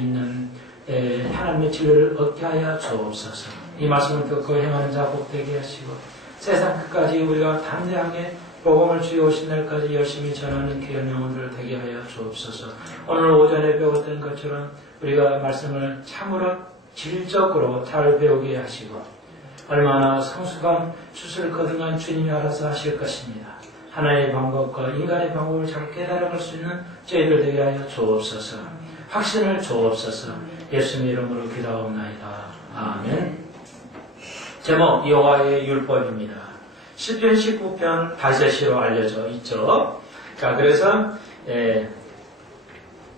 있는 하나님의 진리를 얻게 하여 주옵소서. 이 말씀을 듣고 행하는 자 복되게 하시고 세상 끝까지 우리가 담대하게 복음을 주여 오신 날까지 열심히 전하는 귀한 영혼들 되게 하여 주옵소서. 오늘 오전에 배웠던 것처럼 우리가 말씀을 참으로 질적으로 잘 배우게 하시고 얼마나 성숙한 수술 거듭난 주님이 알아서 하실 것입니다. 하나님의 방법과 인간의 방법을 잘 깨달아갈 수 있는 저희들 되게 하여 주옵소서. 확신을 주옵소서. 예수님 이름으로 기도하옵나이다. 아멘. 제목 여호와의 율법입니다. 시편 19편 다섯시로 알려져 있죠. 자, 그래서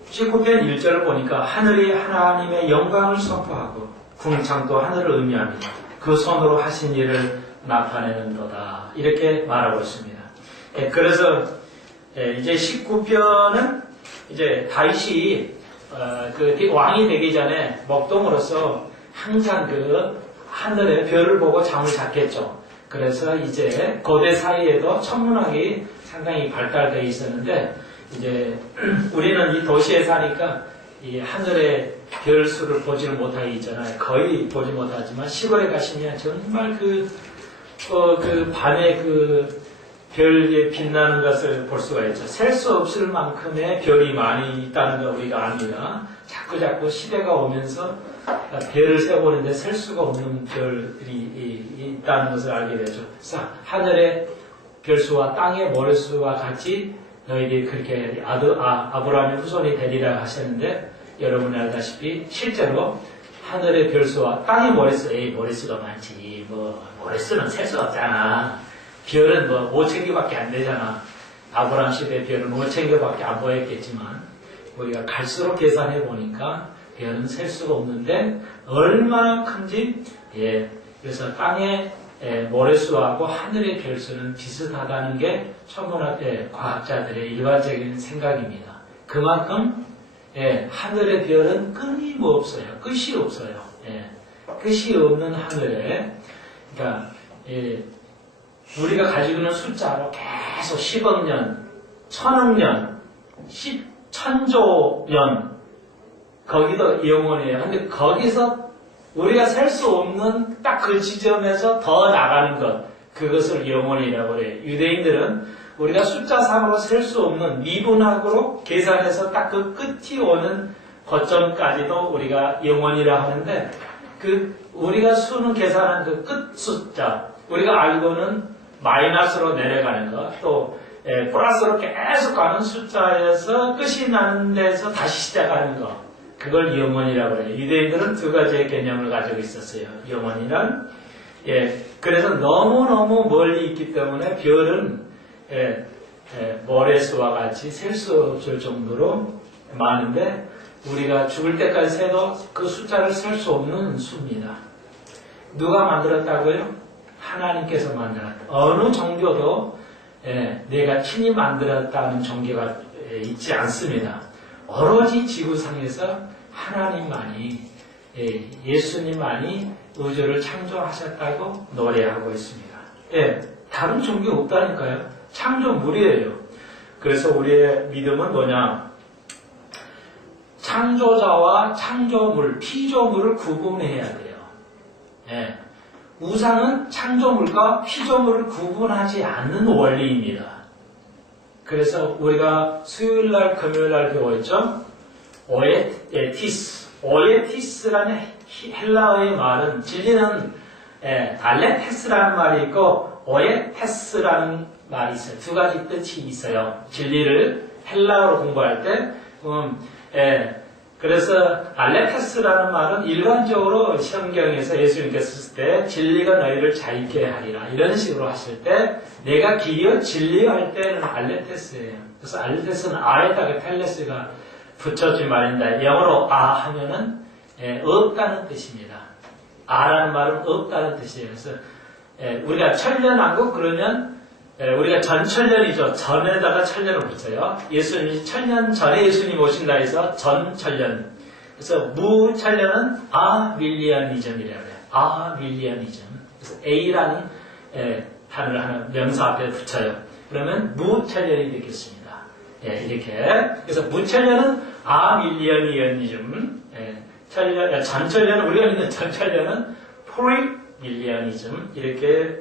19편 1절을 보니까 하늘이 하나님의 영광을 선포하고 궁창도 하늘을 의미합니다. 그 손으로 하신 일을 나타내는도다. 이렇게 말하고 있습니다. 그래서 이제 19편은 이제 다윗이 그 왕이 되기 전에 먹동으로서 항상 그 하늘의 별을 보고 잠을 잤겠죠. 그래서 이제 고대 사이에도 천문학이 상당히 발달되어 있었는데 이제 우리는 이 도시에 사니까 이 하늘의 별 수를 보지는 못하기 있잖아요. 거의 보지 못하지만 시골에 가시면 정말 그 밤에 그 별이 빛나는 것을 볼 수가 있죠. 셀 수 없을 만큼의 별이 많이 있다는 걸 우리가 압니다. 자꾸 시대가 오면서 별을 세보는데 셀 수가 없는 별들이 있다는 것을 알게 되죠. 그래서 하늘의 별수와 땅의 모래수와 같이 너희들이 그렇게 아브라함의 후손이 되리라 하셨는데 여러분이 알다시피 실제로 하늘의 별수와 땅의 모래수, 모래수가 많지. 모래수는 셀 수 없잖아. 별은 5,000개밖에 안 되잖아. 아브라함 시대의 별은 5,000개밖에 안 보였겠지만 우리가 갈수록 계산해 보니까 별은 셀 수가 없는데 얼마나 큰지 그래서 땅의 모래수하고 하늘의 별수는 비슷하다는 게 천문학 과학자들의 일반적인 생각입니다. 그만큼 하늘의 별은 끊임없어요. 끝이 없어요. 끝이 없는 하늘에 그러니까 우리가 가지고 있는 숫자로 계속 10억 년, 1000억 년, 10천조 년 거기도 영원이에요. 근데 거기서 우리가 셀 수 없는 딱 그 지점에서 더 나가는 것, 그것을 영원이라고 해요. 유대인들은 우리가 숫자상으로 셀 수 없는 미분학으로 계산해서 딱 그 끝이 오는 거점까지도 우리가 영원이라 하는데 우리가 수는 계산한 그 끝 숫자, 우리가 알고는 마이너스로 내려가는 것, 또 플러스로 계속 가는 숫자에서 끝이 나는 데서 다시 시작하는 것, 그걸 영원이라고 해요. 유대인들은 두 가지의 개념을 가지고 있었어요. 영원이란 그래서 너무너무 멀리 있기 때문에 별은 모래수와 같이 셀 수 없을 정도로 많은데 우리가 죽을 때까지 세도 그 숫자를 셀 수 없는 수입니다. 누가 만들었다고요? 하나님께서 만들었다. 어느 종교도 내가 친히 만들었다는 종교가 있지 않습니다. 오로지 지구상에서 하나님만이 예수님만이 우주를 창조하셨다고 노래하고 있습니다. 다른 종교 없다니까요. 창조물이에요. 그래서 우리의 믿음은 뭐냐? 창조자와 창조물, 피조물을 구분해야 돼요. 우상은 창조물과 피조물을 구분하지 않는 원리입니다. 그래서 우리가 수요일날, 금요일날 배웠죠? 오에티스. 오에티스라는 헬라어의 말은 진리는 알레테스라는 말이 있고 오에테스라는 말이 있어요. 두 가지 뜻이 있어요. 진리를 헬라어로 공부할 때 그래서 알레테스라는 말은 일반적으로 성경에서 예수님께서 썼을 때 진리가 너희를 자유케 하리라 이런 식으로 하실 때 내가 길이요 진리요 할 때는 알레테스예요. 그래서 알레테스는 아에다가 텔레스가 붙여진 말인데 영어로 하면은 없다는 뜻입니다. 아라는 말은 없다는 뜻이에요. 그래서 우리가 천년왕국 그러면 우리가 전천년이죠. 전에다가 천년을 붙여요. 예수님이 천년 전에 예수님 오신다 해서 전천년. 그래서 무천년은 아밀리언이즘이라고 해요. 아밀리언이즘. 그래서 A라는 단어를 하나 명사 앞에 붙여요. 그러면 무천년이 되겠습니다. 이렇게. 그래서 무천년은 아밀리언이즘. 전천년은 우리가 믿는 전천년은 프리밀리언이즘 이렇게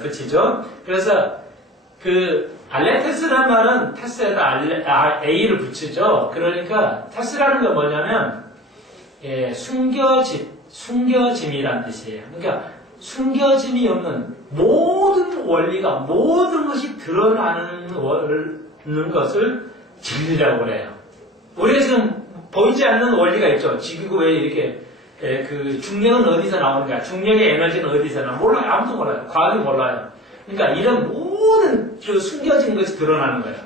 붙이죠. 그래서 그 알레테스라는 말은 테스에다 A를 붙이죠. 그러니까 테스라는 건 뭐냐면 숨겨짐이란 뜻이에요. 그러니까 숨겨짐이 없는 모든 원리가 모든 것이 드러나는 것을 진리라고 그래요. 우리가 지금 보이지 않는 원리가 있죠. 지구가 왜 이렇게 그 중력은 어디서 나오는가? 중력의 에너지는 어디서 나오는가? 몰라요. 아무도 몰라요. 과학이 몰라요. 그러니까 이런 모든 그 숨겨진 것이 드러나는 거예요.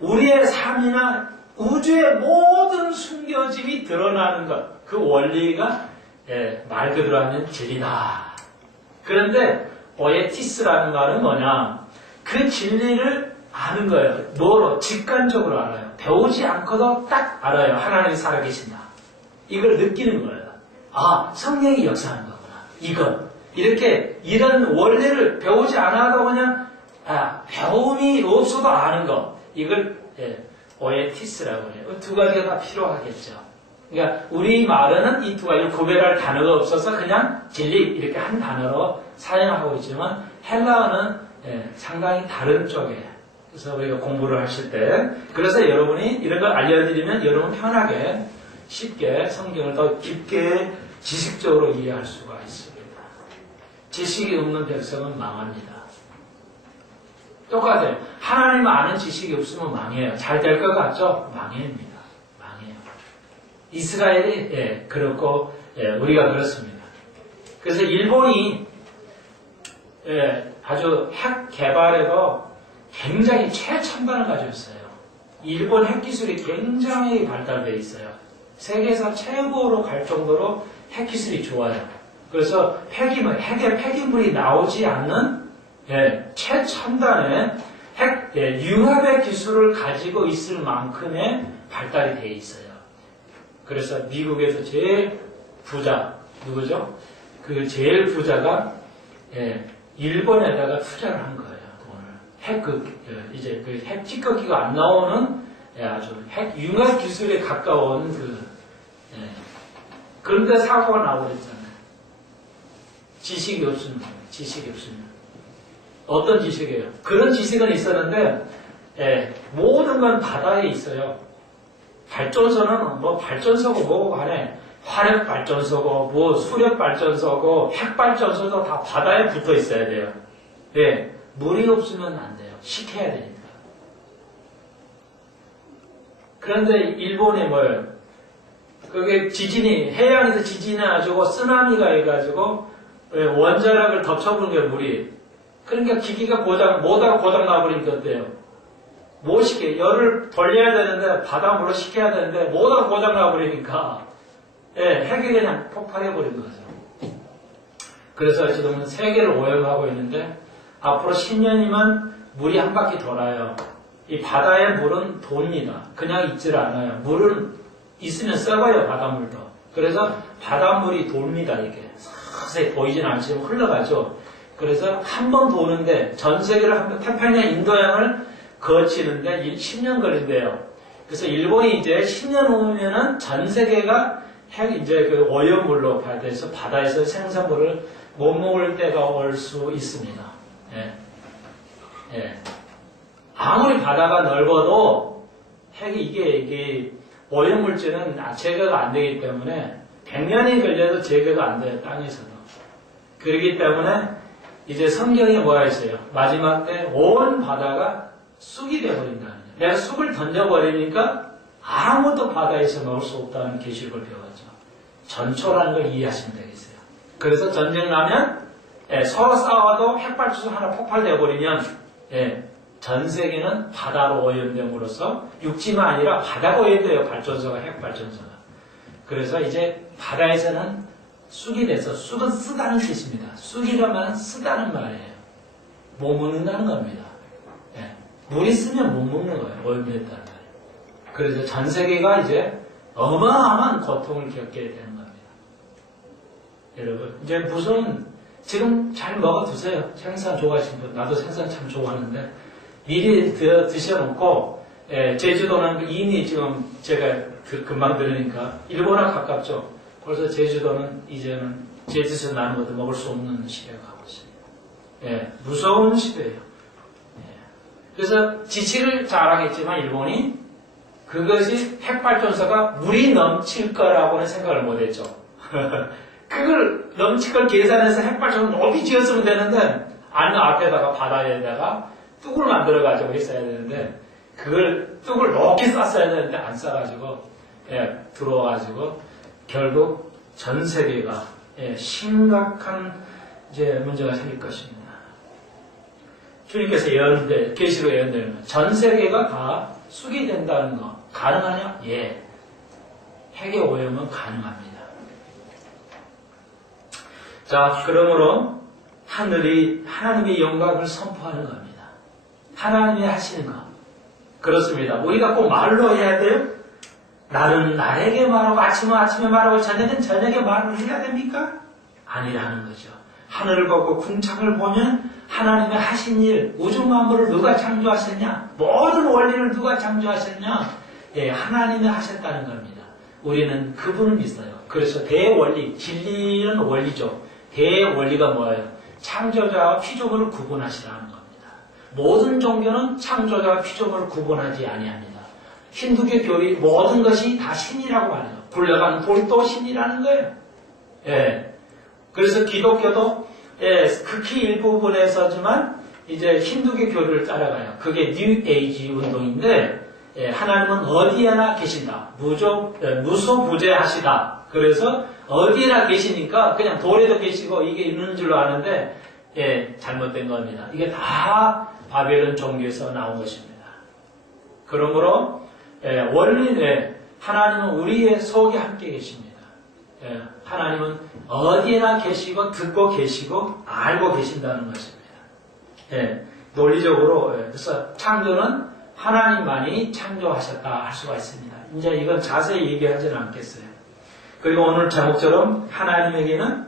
우리의 삶이나 우주의 모든 숨겨짐이 드러나는 것, 그 원리가 말 그대로 하면 진리다. 그런데 오에티스라는 말은 뭐냐? 그 진리를 아는 거예요. 뭐로? 직관적으로 알아요. 배우지 않고도 딱 알아요. 하나님이 살아계신다. 이걸 느끼는 거예요. 아, 성령이 역사하는 거구나. 이건. 이렇게 이런 원리를 배우지 않아도 그냥 배움이 없어도 아는 거. 이걸 오에티스라고 해요. 두 가지가 다 필요하겠죠. 그러니까 우리 말에는 이 두 가지를 구별할 단어가 없어서 그냥 진리 이렇게 한 단어로 사용하고 있지만 헬라어는 상당히 다른 쪽에 그래서 우리가 공부를 하실 때 그래서 여러분이 이런 걸 알려드리면 여러분 편하게 쉽게 성경을 더 깊게 지식적으로 이해할 수가 있습니다. 지식이 없는 백성은 망합니다. 똑같아요. 하나님 아는 지식이 없으면 망해요. 잘 될 것 같죠? 망해입니다. 망해요. 이스라엘이 그렇고 우리가 그렇습니다. 그래서 일본이 아주 핵 개발에도 굉장히 최첨단을 가지고 있어요. 일본 핵기술이 굉장히 발달되어 있어요. 세계에서 최고로 갈 정도로 핵기술이 좋아요. 그래서 핵의 폐기물이 나오지 않는 최첨단의 융합의 기술을 가지고 있을 만큼의 발달이 되어 있어요. 그래서 미국에서 제일 부자, 누구죠? 그 제일 부자가 일본에다가 투자를 한 거예요. 이제 그 핵 찌꺼기가 안 나오는 아주 핵 융합 기술에 가까운 그런데 사고가 나버렸잖아요. 지식이 없으면 지식이 없으면 어떤 지식이에요? 그런 지식은 있었는데 모든 건 바다에 있어요. 발전소는 뭐 발전소고 뭐고 간에 화력 발전소고 뭐 수력 발전소고 핵 발전소도 다 바다에 붙어 있어야 돼요. 물이 없으면 안 돼요. 식혀야 되니까. 그런데 일본에 뭐예요? 그게 해양에서 지진이 나가지고 쓰나미가 해가지고 원자력을 덮쳐버린 게 물이. 그러니까 기기가 뭐다가 고장 나버리니까 어때요? 못 식혀. 열을 돌려야 되는데 바닷물로 식혀야 되는데 뭐다가 고장 나버리니까 핵이 그냥 폭발해버린 거죠. 그래서 지금은 세계를 오염하고 있는데 앞으로 10년이면 물이 한 바퀴 돌아요. 이 바다의 물은 돕니다. 그냥 있질 않아요. 물은 있으면 썩어요, 바닷물도. 그래서 바닷물이 돕니다, 이게. 서서히 보이진 않지만 흘러가죠. 그래서 한 번 도는데, 전 세계를 한 번, 태평양 인도양을 거치는데 10년 걸린대요. 그래서 일본이 이제 10년 후면은 전 세계가 이제 그 오염물로 돼서 바다에서 생산물을 못 먹을 때가 올 수 있습니다. 아무리 바다가 넓어도 핵이 이게 오염물질은 제거가 안 되기 때문에 100년이 걸려도 제거가 안 돼요, 땅에서도. 그렇기 때문에 이제 성경에 뭐가 있어요? 마지막 때 온 바다가 쑥이 되어버린다는 거예요. 내가 쑥을 던져버리니까 아무것도 바다에서 먹을 수 없다는 계시록을 배웠죠. 전초라는 걸 이해하시면 되겠어요. 그래서 전쟁 나면 서로 싸워도 핵발전소 하나 폭발되어버리면 전 세계는 바다로 오염됨으로써 육지만 아니라 바다가 오염돼요. 발전소가 핵발전소가. 그래서 이제 바다에서는 쑥이 돼서 쑥은 쓰다는 뜻입니다. 쑥이라면 쓰다는 말이에요. 못 먹는다는 겁니다. 물 있으면 못 먹는 거예요. 오염됐다는 말이에요. 그래서 전 세계가 이제 어마어마한 고통을 겪게 되는 겁니다. 여러분 이제 무슨 지금 잘 먹어 두세요. 생선 좋아하시는 분. 나도 생선 참 좋아하는데 미리 드셔놓고 제주도는 이미 지금 제가 금방 들으니까 일본과 가깝죠. 벌써 제주도는 이제는 제주에서 나는 것도 먹을 수 없는 시대가 가고 있습니다. 예, 무서운 시대예요. 예. 그래서 지치를 잘하겠지만 일본이 그것이 핵발전소가 물이 넘칠 거라고는 생각을 못했죠. 그걸 넘칠 걸 계산해서 핵발전소 높이 지었으면 되는데 안 앞에다가 바다에다가 뚝을 만들어가지고 했어야 되는데 그걸 뚝을 높이 쌌어야 되는데 안 싸가지고 예, 들어와가지고 결국 전 세계가 예, 심각한 이제 문제가 생길 것입니다. 주님께서 계시로 예언되는 전 세계가 다 쑥이 된다는 거 가능하냐? 예. 핵의 오염은 가능합니다. 자, 그러므로 하늘이 하나님의 영광을 선포하는 겁니다. 하나님이 하시는 거. 그렇습니다. 우리가 꼭 말로 해야 돼요? 날은 날에게 말하고 아침은 아침에 말하고 저녁은 저녁에 말을 해야 됩니까? 아니라는 거죠. 하늘을 보고 궁창을 보면 하나님의 하신 일, 우주 만물을 누가 창조하셨냐? 모든 원리를 누가 창조하셨냐? 예, 하나님이 하셨다는 겁니다. 우리는 그분을 믿어요. 그래서 대원리, 진리는 원리죠. 대원리가 뭐예요? 창조자와 피조물을 구분하시라는 겁니다. 모든 종교는 창조자와 피조물을 구분하지 아니합니다. 힌두교 교리 모든 것이 다 신이라고 말해요. 굴러간 돌도 신이라는 거예요. 예. 그래서 기독교도 예, 극히 일부분에서지만 이제 힌두교 교리를 따라가요. 그게 뉴 에이지 운동인데 예, 하나님은 어디에나 계신다. 무소부재하시다. 그래서 어디에나 계시니까 그냥 돌에도 계시고 이게 있는 줄로 아는데 예, 잘못된 겁니다. 이게 다 바벨론 종교에서 나온 것입니다. 그러므로 예, 원리는 하나님은 우리의 속에 함께 계십니다. 예, 하나님은 어디에나 계시고 듣고 계시고 알고 계신다는 것입니다. 예, 논리적으로 예, 그래서 창조는 하나님만이 창조하셨다 할 수가 있습니다. 이제 이건 자세히 얘기하지는 않겠어요. 그리고 오늘 제목처럼 하나님에게는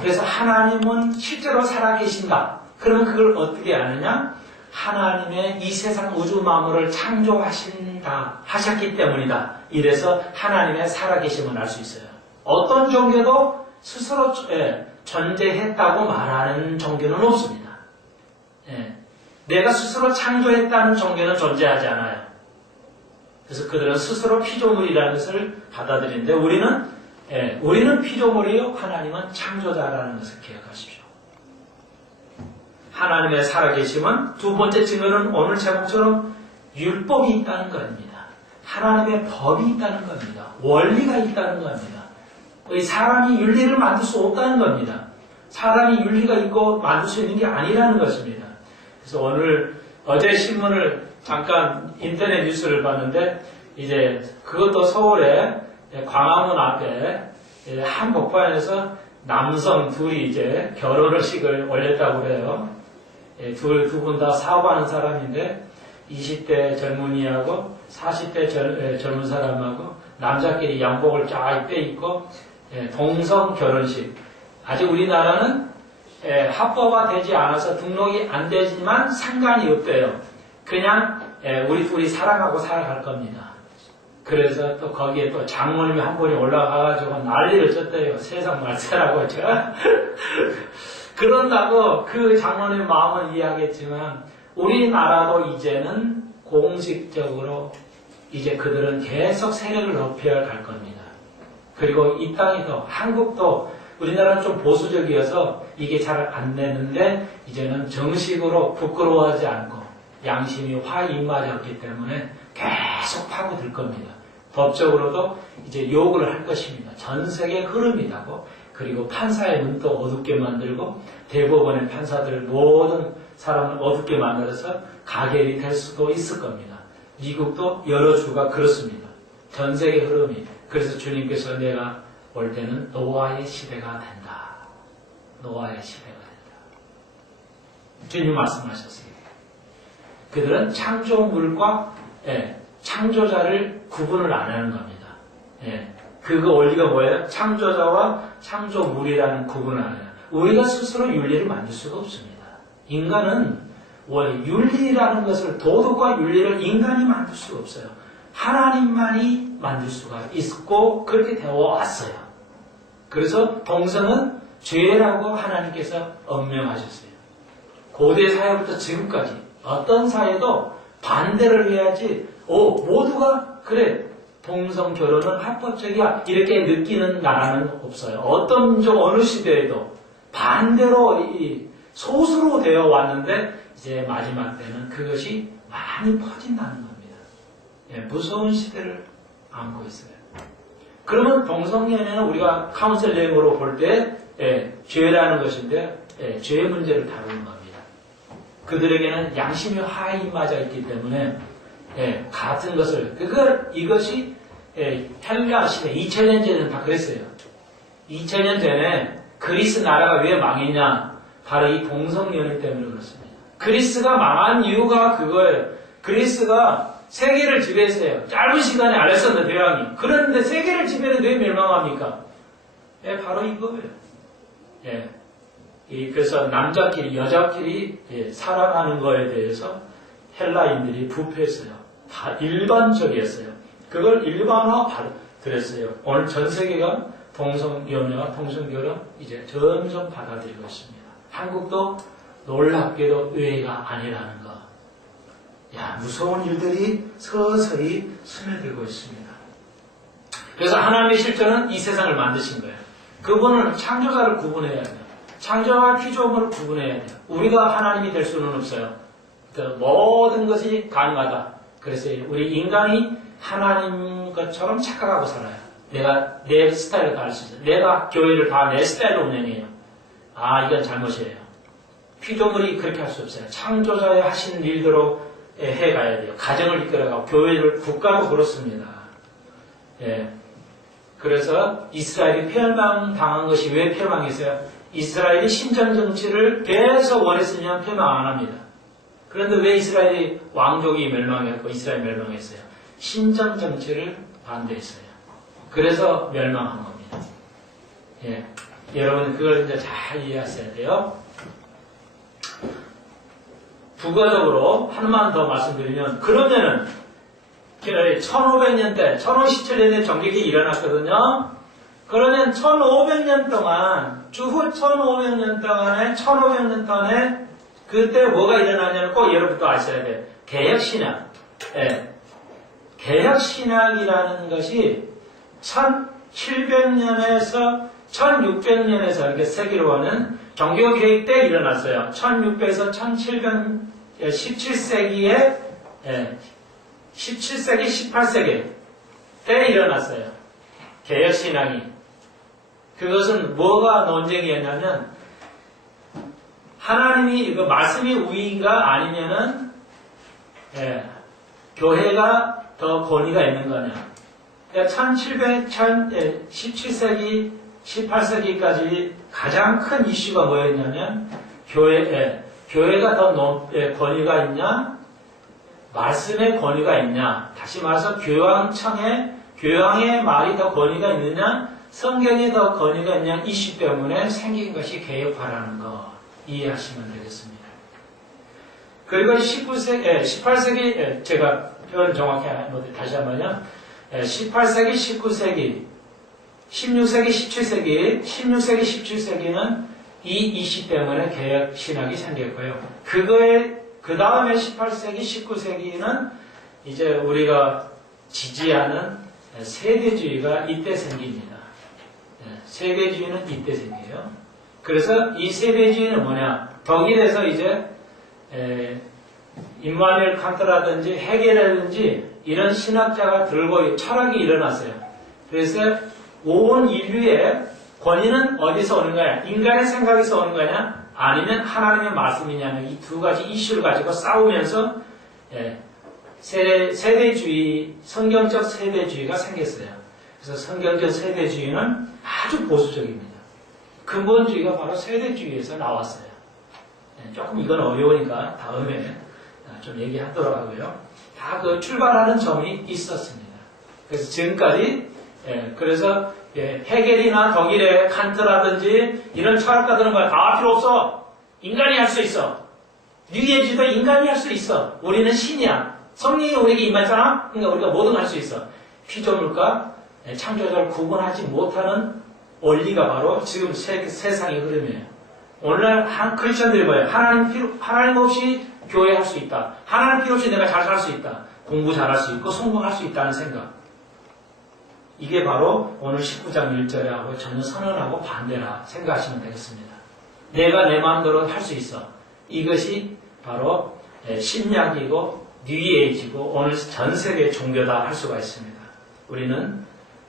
그래서 하나님은 실제로 살아계신다. 그러면 그걸 어떻게 아느냐? 하나님의 이 세상 우주 만물을 창조하신다 하셨기 때문이다. 이래서 하나님의 살아계심을 알 수 있어요. 어떤 종교도 스스로 존재했다고 말하는 종교는 없습니다. 예. 내가 스스로 창조했다는 종교는 존재하지 않아요. 그래서 그들은 스스로 피조물이라는 것을 받아들이는데 우리는 피조물이요 하나님은 창조자라는 것을 기억하십시오. 하나님의 살아계심은 두 번째 증거는 오늘 제목처럼 율법이 있다는 겁니다. 하나님의 법이 있다는 겁니다. 원리가 있다는 겁니다. 사람이 윤리를 만들 수 없다는 겁니다. 사람이 윤리가 있고 만들 수 있는 게 아니라는 것입니다. 그래서 어제 신문을 잠깐 인터넷 뉴스를 봤는데 이제 그것도 서울에 광화문 앞에 한 복판에서 남성 둘이 이제 결혼식을 올렸다고 그래요. 두 분 다 사업하는 사람인데 20대 젊은이하고 40대 젊은 사람하고 남자끼리 양복을 쫙 빼입고 동성 결혼식. 아직 우리나라는 합법화 되지 않아서 등록이 안 되지만 상관이 없대요. 그냥 우리 둘이 사랑하고 살아갈 겁니다. 그래서 또 거기에 또 장모님이 한 분이 올라가가지고 난리를 쳤대요. 세상 말세라고. 그런다고 그 장모님의 마음은 이해하겠지만 우리나라도 이제는 공식적으로 이제 그들은 계속 세력을 높여 갈 겁니다. 그리고 이 땅에도 한국도 우리나라는 좀 보수적이어서 이게 잘 안 되는데 이제는 정식으로 부끄러워하지 않고 양심이 화입맞았기 때문에 계속 파고들 겁니다. 법적으로도 이제 요구를 할 것입니다. 전 세계 흐름이라고. 그리고 판사의 눈도 어둡게 만들고 대법원의 판사들 모든 사람을 어둡게 만들어서 가결이 될 수도 있을 겁니다. 미국도 여러 주가 그렇습니다. 전 세계 흐름이. 그래서 주님께서 내가 올 때는 노아의 시대가 된다. 노아의 시대가 된다. 주님 말씀하셨어요. 그들은 창조물과 창조자를 구분을 안 하는 겁니다. 그거 원리가 뭐예요? 창조자와 창조물이라는 구분을 안 해요. 우리가 스스로 윤리를 만들 수가 없습니다. 인간은 윤리라는 것을 도덕과 윤리를 인간이 만들 수가 없어요. 하나님만이 만들 수가 있고 그렇게 되어 왔어요. 그래서 동성은 죄라고 하나님께서 엄명하셨어요. 고대 사회부터 지금까지 어떤 사회도 반대를 해야지 모두가 그래 동성 결혼은 합법적이야 이렇게 느끼는 나라는 없어요. 어느 시대에도 반대로 소수로 되어 왔는데 이제 마지막 때는 그것이 많이 퍼진다는 겁니다. 무서운 시대를 안고 있어요. 그러면 동성연애는 우리가 카운셀링으로 볼 때 죄라는 것인데 죄의 문제를 다루는 겁니다. 그들에게는 양심이 하이 맞아 있기 때문에 같은 것을 이것이 헬라 시대 2000년 전에는 다 그랬어요. 2000년 전에 그리스 나라가 왜 망했냐? 바로 이 동성연애 때문에 그렇습니다. 그리스가 망한 이유가 그거예요. 그리스가 세계를 지배했어요. 짧은 시간에 알렉산더 대왕이. 그런데 세계를 지배했는데 왜 멸망합니까? 바로 이거예요. 그래서 남자끼리 여자끼리 살아가는 거에 대해서 헬라인들이 부패했어요. 다 일반적이었어요. 그걸 일반화 드렸어요. 오늘 전 세계가 동성연애와 동성결혼 이제 점점 받아들이고 있습니다. 한국도 놀랍게도 의외가 아니라는 거. 무서운 일들이 서서히 스며들고 있습니다. 그래서 하나님의 실존은 이 세상을 만드신 거예요. 그분은 창조자를 구분해야 돼요. 창조와 피조물을 구분해야 돼요. 우리가 하나님이 될 수는 없어요. 모든 것이 가능하다. 그래서 우리 인간이 하나님 것처럼 착각하고 살아요. 내가 내 스타일을 다 할 수 있어요. 내가 교회를 다 내 스타일로 운영해요. 이건 잘못이에요. 피조물이 그렇게 할 수 없어요. 창조자의 하신 일대로 해가야 돼요. 가정을 이끌어가고 교회를 국가로 그렇습니다. 그래서 이스라엘이 멸망당한 것이 왜 멸망했어요? 이스라엘이 신전 정치를 계속 원했으면 멸망 안 합니다. 그런데 왜 이스라엘이 왕족이 멸망했고 이스라엘이 멸망했어요? 신전 정치를 반대했어요. 그래서 멸망한 겁니다. 여러분 그걸 이제 잘 이해하셔야 돼요. 부가적으로 하나만 더 말씀드리면 그러면은 1500년대, 1517년에 정직이 일어났거든요. 그러면 1500년 동안 주후 1500년 동안에 1500년 동안에 그때 뭐가 일어나냐면 꼭 여러분도 아셔야 돼요. 개혁신학. 개혁신학이라는 것이 1700년에서 1600년에서 이렇게 세계로는 종교 개혁 때 일어났어요. 1600에서 17세기에 17세기, 18세기 때 일어났어요. 개혁신앙이. 그것은 뭐가 논쟁이었냐면 하나님이 이거 말씀이 우위인가 아니면은 교회가 더 권위가 있는 거냐. 그러니까 17세기, 18세기까지 가장 큰 이슈가 뭐였냐면 교회가 더 권위가 있냐, 말씀의 권위가 있냐. 다시 말해서 교황의 말이 더 권위가 있느냐, 성경이 더 권위가 있냐 이슈 때문에 생긴 것이 개혁화라는 거 이해하시면 되겠습니다. 그리고 18세기 제가 표현 정확히 다시 한번요. 18세기, 19세기, 16세기, 17세기, 16세기, 17세기는 이 이슈 때문에 개혁 신학이 생겼고요. 그 다음에 18세기, 19세기는 이제 우리가 지지하는 세대주의가 이때 생깁니다. 세대주의는 이때 생겨요. 그래서 이 세대주의는 뭐냐? 독일에서 이제 임마누엘 칸트라든지 헤겔이라든지 이런 신학자가 들고 철학이 일어났어요. 그래서 온 인류의 권위는 어디서 오는 거냐? 인간의 생각에서 오는 거냐? 아니면 하나님의 말씀이냐는 이 두 가지 이슈를 가지고 싸우면서 세대주의, 성경적 세대주의가 생겼어요. 그래서 성경적 세대주의는 아주 보수적입니다. 근본주의가 바로 세대주의에서 나왔어요. 조금 이건 어려우니까 다음에 좀 얘기하도록 하고요. 다 그 출발하는 점이 있었습니다. 그래서 지금까지 그래서 헤겔이나 독일의 칸트라든지 이런 철학가들은 다 필요 없어. 인간이 할 수 있어. 뉴에이지도 인간이 할 수 있어. 우리는 신이야. 성령이 우리에게 임했잖아. 그러니까 우리가 뭐든 할 수 있어. 피조물과 창조자를 구분하지 못하는 원리가 바로 지금 세상의 흐름이에요. 오늘날 한 크리스천들이 뭐예요? 하나님 없이 교회할 수 있다. 하나님 필요 없이 내가 잘 살 수 있다. 공부 잘할 수 있고 성공할 수 있다는 생각. 이게 바로 오늘 19장 1절에 하고 전혀 선언하고 반대라 생각하시면 되겠습니다. 내가 내 마음대로 할 수 있어. 이것이 바로 신약이고 뉴에이지고 오늘 전 세계 종교다 할 수가 있습니다. 우리는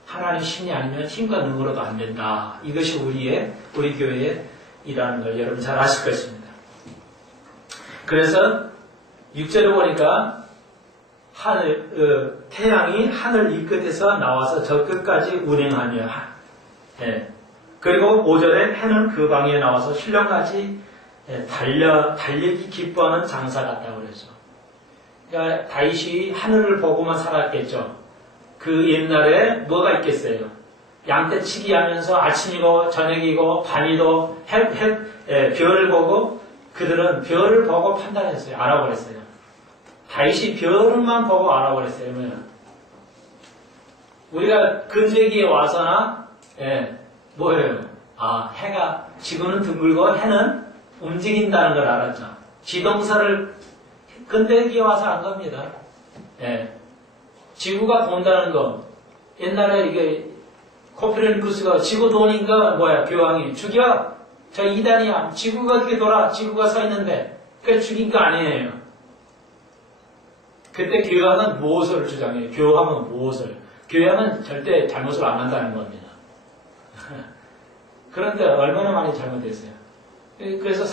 하나님 신이 아니면 힘과 능으로도 안 된다. 이것이 우리 교회의 이라는 걸 여러분 잘 아실 것입니다. 그래서 6절에 보니까 태양이 하늘 이 끝에서 나와서 저 끝까지 운행하며 그리고 5절에 해는 그 방에 나와서 신령같이 달리기 기뻐하는 장사 같다고 그러죠. 그러니까 다윗이 하늘을 보고만 살았겠죠. 그 옛날에 뭐가 있겠어요? 양떼치기 하면서 아침이고 저녁이고 밤이고 별을 보고 그들은 별을 보고 판단했어요. 알아버렸어요. 다윗이 별만 보고 알아버렸어요. 우리가 근대기에 와서나 뭐예요? 해가 지구는 둥글고 해는 움직인다는 걸 알았죠. 지동설을 근대기에 와서 안 겁니다. 지구가 돈다는 거 옛날에 이게 코페르니쿠스가 지구 도니까 교황이 죽여! 저 이단이야. 지구가 이렇게 돌아. 지구가 서 있는데. 그래 죽인 거 아니에요. 그때 교황은 무엇을 주장해요? 교황은 무엇을? 교황은 절대 잘못을 안 한다는 겁니다. 그런데 얼마나 많이 잘못했어요. 그래서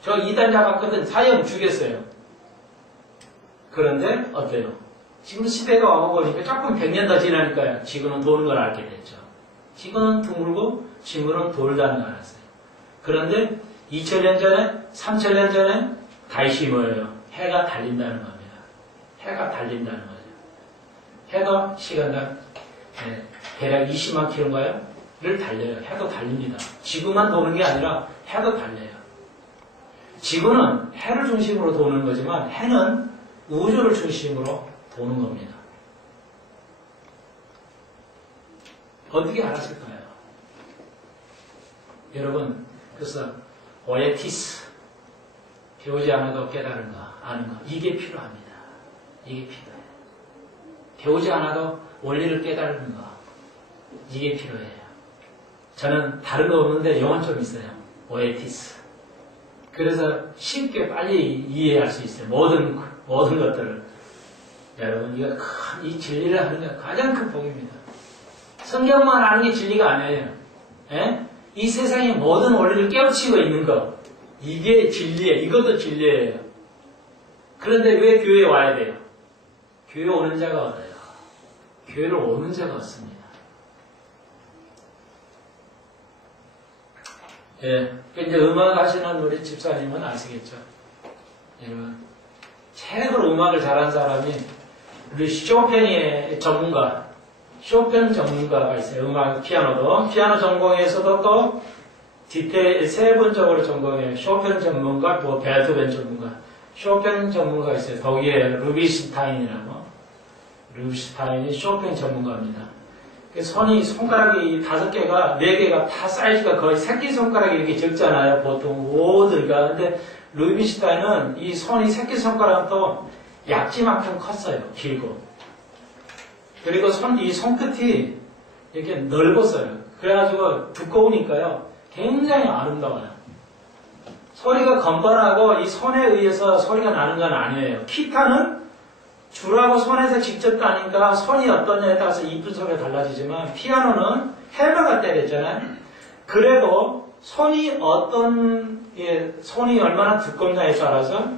저 이단 잡았거든. 사형 죽였어요. 그런데 어때요? 지금 시대가 와보니까 조금 100년 더 지나니까요. 지구는 도는 걸 알게 됐죠. 지구는 둥글고 지구는 돌다는 걸 알았어요. 그런데 2000년 전에, 3000년 전에 다시 뭐예요? 해가 달린다는 겁니다. 해가 달린다는 거죠. 해가 시간당 대략 20만 킬로인가요?를 달려요. 해도 달립니다. 지구만 도는 게 아니라 해도 달려요. 지구는 해를 중심으로 도는 거지만 해는 우주를 중심으로 도는 겁니다. 어떻게 알았을까요? 여러분, 그래서 오에티스, 배우지 않아도 깨달은 거, 아는 거, 이게 필요합니다. 이게 필요해요. 배우지 않아도 원리를 깨달은 거, 이게 필요해요. 저는 다른 거 없는데 영혼 좀 있어요. 오에티스. 그래서 쉽게 빨리 이해할 수 있어요. 모든 것들을. 여러분, 이 진리를 하는 게 가장 큰 복입니다. 성경만 아는 게 진리가 아니에요. 이 세상의 모든 원리를 깨우치고 있는 것. 이게 진리예요. 이것도 진리예요. 그런데 왜 교회에 와야 돼요? 교회 오는 자가 어때요? 교회를 오는 자가 없습니다. 이제 음악 하시는 우리 집사님은 아시겠죠? 여러분, 최고로 음악을 잘하는 사람이 우리 쇼팽의 전문가, 쇼팽 전문가가 있어요. 음악, 피아노도. 피아노 전공에서도 또 세분적으로 전공해요. 쇼팽 전문가, 베토벤 전문가. 쇼팽 전문가가 있어요. 거기에 루비슈타인이라고. 루비슈타인이 쇼팽 전문가입니다. 손가락이 5개가, 4개가 다 사이즈가 거의 새끼손가락이 이렇게 적잖아요. 보통 모두가. 근데 루비슈타인은 이 손이 새끼손가락도 약지만큼 컸어요. 길고. 그리고 이 손끝이 이렇게 넓었어요. 그래가지고 두꺼우니까요. 굉장히 아름다워요. 소리가 건반하고 이 손에 의해서 소리가 나는 건 아니에요. 기타는 줄하고 손에서 직접 따니까 손이 어떠냐에 따라서 이쁜 소리가 달라지지만 피아노는 해머가 때렸잖아요. 그래도 손이 손이 얼마나 두껍냐에 따라서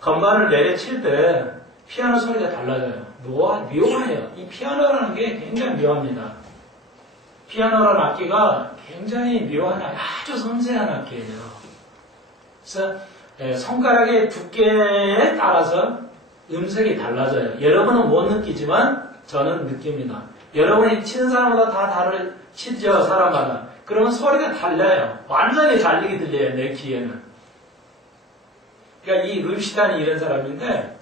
건반을 내려칠 때 피아노 소리가 달라져요. 묘해요. 이 피아노라는 게 굉장히 묘합니다. 피아노라는 악기가 굉장히 묘한, 아주 섬세한 악기예요. 그래서 손가락의 두께에 따라서 음색이 달라져요. 여러분은 못 느끼지만 저는 느낍니다. 여러분이 치는 사람마다 다 치죠, 사람마다. 그러면 소리가 달라요. 완전히 달리게 들려요, 내 귀에는. 그러니까 이 루비슈타인이 이런 사람인데,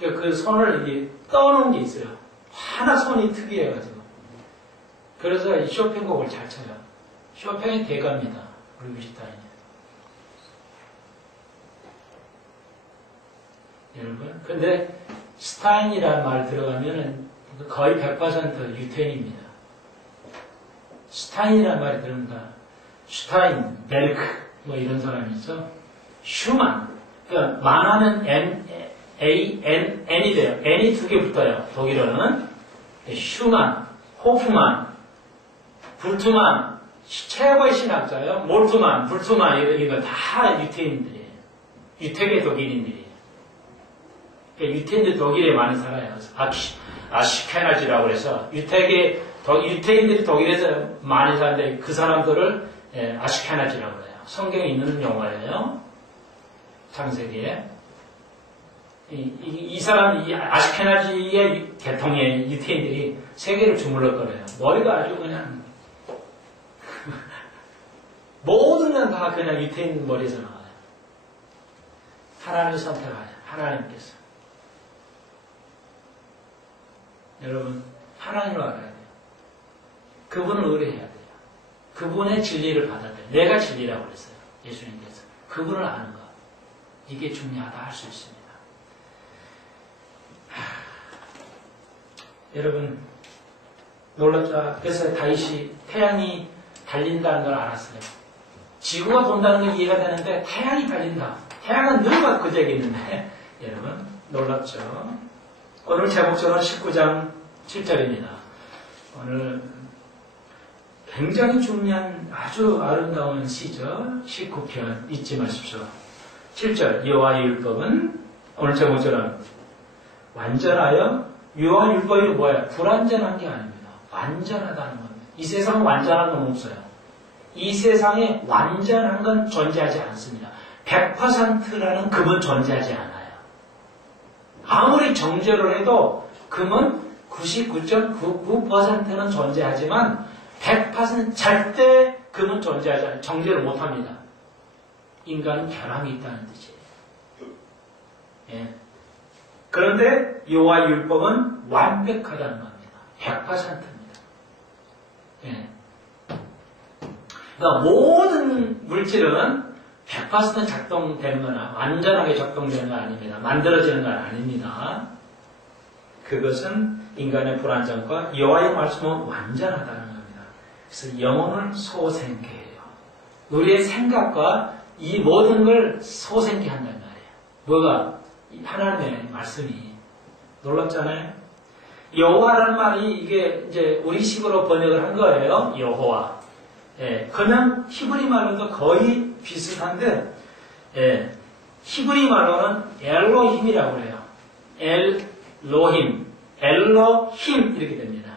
그 손을 이렇게 떠놓은 게 있어요. 하나 손이 특이해가지고. 그래서 이 쇼팽 곡을 잘 쳐요. 쇼팽의 대가입니다. 루비슈타인이. 여러분, 근데 스타인이라는 말 들어가면은 거의 100% 유태인입니다. 스타인이라는 말이 들어온다. 슈타인, 벨크, 뭐 이런 사람이 있어. 슈만. 그러니까 만화는 N이 돼요. N이 두 개 붙어요. 독일어는. 슈만, 호프만, 불트만, 최고의 신학자요. 몰트만, 불트만, 이거 다 유태인들이에요. 유태계 독일인들이에요. 그러니까 유태인들 독일에 많이 살아요. 아시케나지라고 해서 유태인들이 독일에서 많이 사는데 그 사람들을 아시케나지라고 해요. 성경에 있는 용어예요. 창세기에. 이 사람, 이 아시케나지의 계통의 유태인들이 세계를 주물럭거려요. 머리가 아주 그냥 모든 건 다 그냥 유태인 머리에서 나와요. 하나님이 선택하요. 하나님께서. 여러분, 하나님을 알아야 돼요. 그분을 의뢰해야 돼요. 그분의 진리를 받아야 돼요. 내가 진리라고 그랬어요. 예수님께서. 그분을 아는 것. 이게 중요하다 할 수 있습니다. 여러분, 놀랍죠? 그래서 다윗이 태양이 달린다는 걸 알았어요. 지구가 돈다는 게 이해가 되는데 태양이 달린다. 태양은 늘 그저기 있는데 여러분, 놀랍죠? 오늘 제목처럼 19장 7절입니다. 오늘 굉장히 중요한 아주 아름다운 시죠. 19편 잊지 마십시오. 7절 여호와의 율법은 오늘 제목처럼 완전하여 여호와의 율법이 뭐예요? 불완전한 게 아닙니다. 완전하다는 겁니다. 이 세상은 완전한 건 없어요. 이 세상에 완전한 건 존재하지 않습니다. 100%라는 금은 존재하지 않아요. 아무리 정제를 해도 금은 99.99%는 존재하지만 100% 절대 금은 존재하지 않아요. 정제를 못합니다. 인간은 결함이 있다는 뜻이에요. 예. 그런데 여호와의 율법은 완벽하다는 겁니다. 100%입니다. 예. 그러니까 모든 물질은 100% 작동되는 거나 완전하게 작동되는 건 아닙니다. 만들어지는 건 아닙니다. 그것은 인간의 불완전과 여호와의 말씀은 완전하다는 겁니다. 그래서 영혼을 소생케 해요. 우리의 생각과 이 모든 걸 소생케 한단 말이에요. 뭐가? 하나님의 말씀이. 놀랍잖아요? 여호와라는 말이 이게 이제 우리식으로 번역을 한 거예요. 여호와. 예, 그냥 히브리 말로도 거의 비슷한데, 예, 히브리 말로는 엘로힘이라고 해요. 엘로힘 이렇게 됩니다.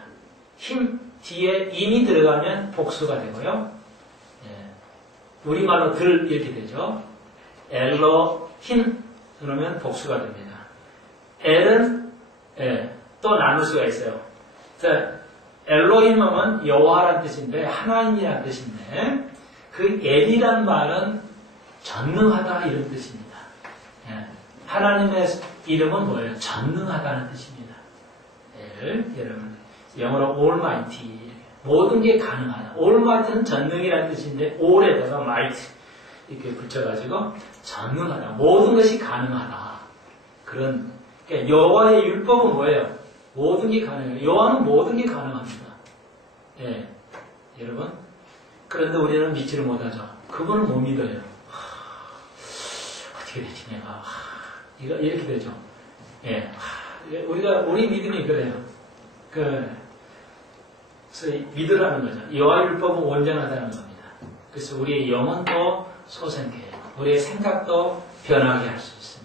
힘 뒤에 임이 들어가면 복수가 되고요. 예, 우리말로 들 이렇게 되죠. 엘로힘 그러면 복수가 됩니다. 엘은 또 나눌 수가 있어요. 자, 엘로힘은 여호와라는 뜻인데 하나님이라는 뜻인데 그 엘이라는 말은 전능하다 이런 뜻입니다. 예. 하나님의 이름은 뭐예요? 전능하다는 뜻입니다. 엘, 여러분 영어로 Almighty 모든 게 가능하다. Almighty는 전능이라는 뜻인데 all에다가 might 이렇게 붙여가지고 전능하다. 모든 것이 가능하다. 그런 그러니까 여호와의 율법은 뭐예요? 모든 게 가능해요. 여호와는 모든 게 가능합니다. 예, 여러분. 그런데 우리는 믿지를 못하죠. 그분을 못 믿어요. 어떻게 되지 내가? 이거 이렇게 되죠. 예, 우리 믿음이 그래요. 그래서 믿으라는 거죠. 여호와의 율법은 온전하다는 겁니다. 그래서 우리의 영혼도 소생케 해요. 우리의 생각도 변하게 할 수 있습니다.